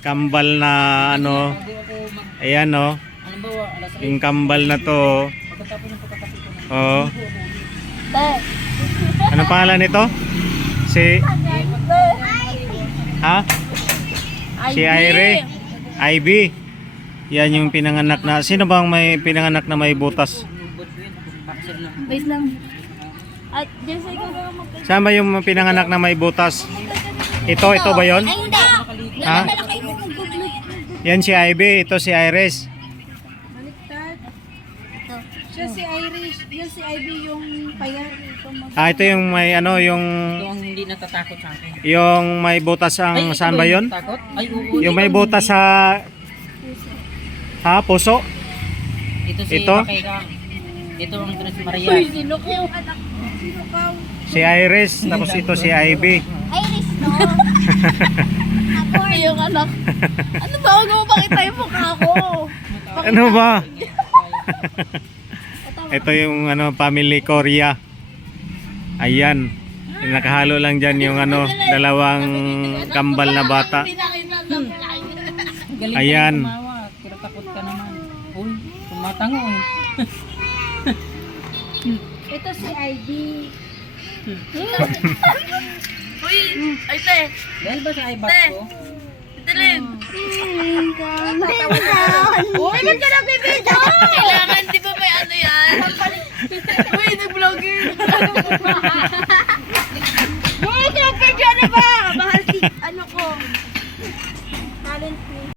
kambal na ano. Ayan oh. Yung kambal na to. Oh. Ano pangalan nito? Si ha? Si Ivy. Ivy. Yan yung pinanganak na. Sino bang may pinanganak na may butas? Wait lang. At dyan sa ikaw na Saan ba yung pinanganak na may butas? Ito ba yon? Ay, hindi. Ha? Yan si Ivy, ito si Iris. Baliktad. Siya si Irish, yun si Ivy yung payar. Ito yung may ano, yung Ito ang hindi natatakot sa akin. yung may butas ang saan ba yon? Takot? Ay, oo. Yung may butas sa puso? Ito si Ito? Makeka. Ito ang Tres Maria. Uy, sino ko yung anak ko? Sino ka? Si Iris, tapos ito si Ivy. Irish, no? Ako yung anak. Ano ba? Huwag mo pakita yung mukha ko. Ano ba? Ito yung ano, family Korea. Ayan. Nakahalo lang dyan yung ano, dalawang kambal na bata. Galing Ayan. ka tumawa. Pero takot ka naman. Uy, tumatangon. Ito si Ivy. Uy, ay te, Dahil ba sa ibak ko? dilim. Uy, ba't ka nagbibidyo? Kailangan, di ba may ano yan? Uy, nag-vlogger.